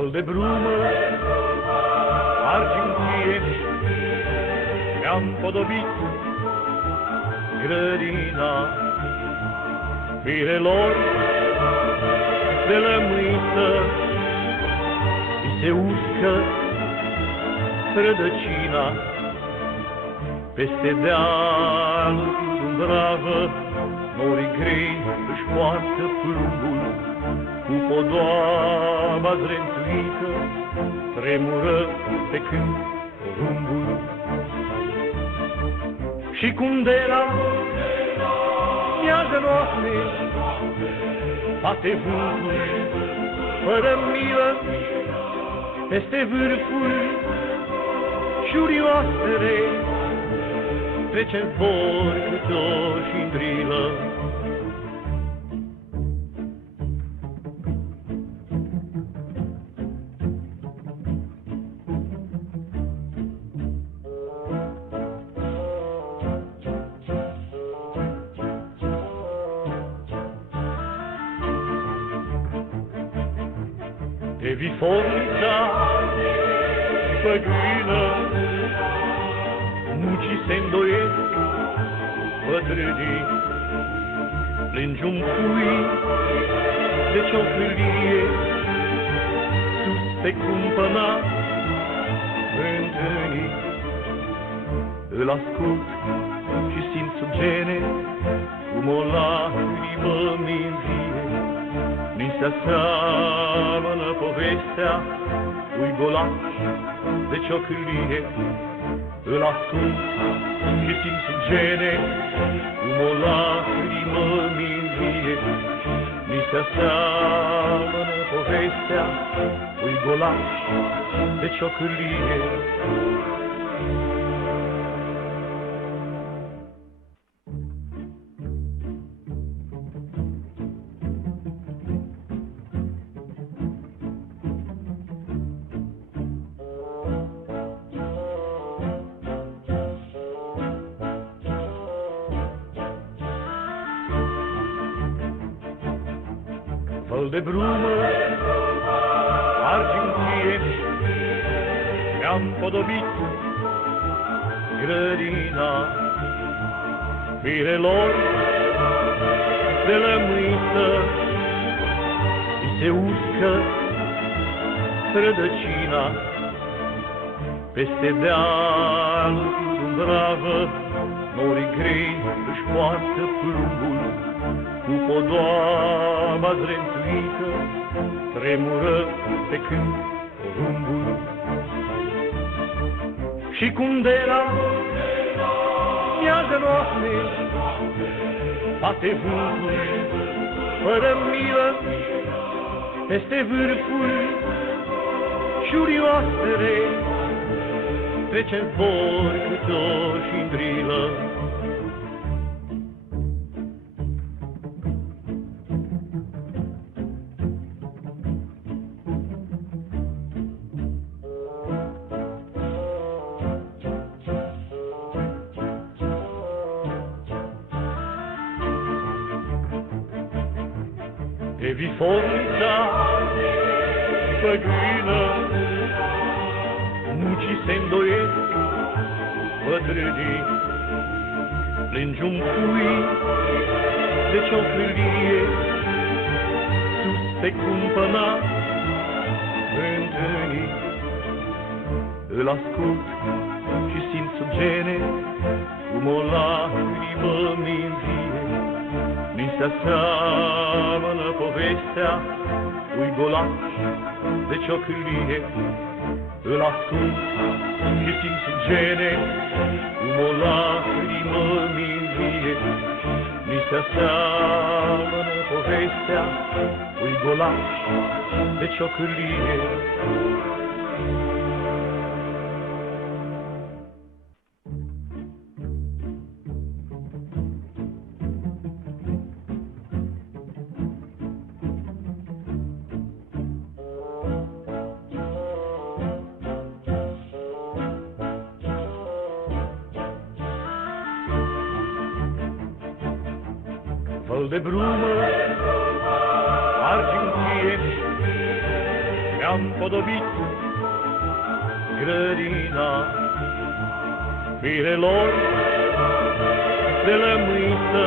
Făl de brumă, argintieni, mi-am podobit grădina firelor de lămâiță, mi se uscă rădăcina, peste deal dundravă, norii grei își poartă plumbul, cu podoaba zrentuită tremură pe câmp porumbul. Și cum de la miază noapte bate vântul fără milă peste vârful șurioasele, trece-n zbor câte o șindrilă. De vifornița păgână mucii se îndoiesc bătrânii, plângi un pui de ciocârlie sus pe cumpăna întâlnii. Îl ascult și simt sub gene cum o lacrimă mi-nvie. Mi se aseamănă povestea lui golaș de ciocârlie. Îl ascult și simt sub gene cum o lacrimă mi-nvie. Mi se aseamănă povestea lui golaș de ciocârlie. Făl de brumă, argintieni, mi-am podobit grădina firelor de lămâiță, mi se uscă rădăcina, peste deal dundravă, norii grei își poartă plumbul, cu podoaba zrentuită tremură pe câmp porumbul. Și cum de la miază noapte bate vântul fără milă peste vârful șurioasele, trece-n zbor câte o șindrilă. De vifornița păgână mucii se îndoiesc bătrânii, plângi un pui de ciocârlie sus pe cumpăna întâlnii. Îl ascult și simt sub gene cum o lacrimă mi-nvie. Mi se aseamănă povestea lui golaș de ciocârlie. Îl ascult și simt sub gene cum o lacrimă mi-nvie. Mi se aseamănă povestea lui golaș de ciocârlie. Făl de brumă, argintieni, mi-am podobit grădina mirelor de lămâiță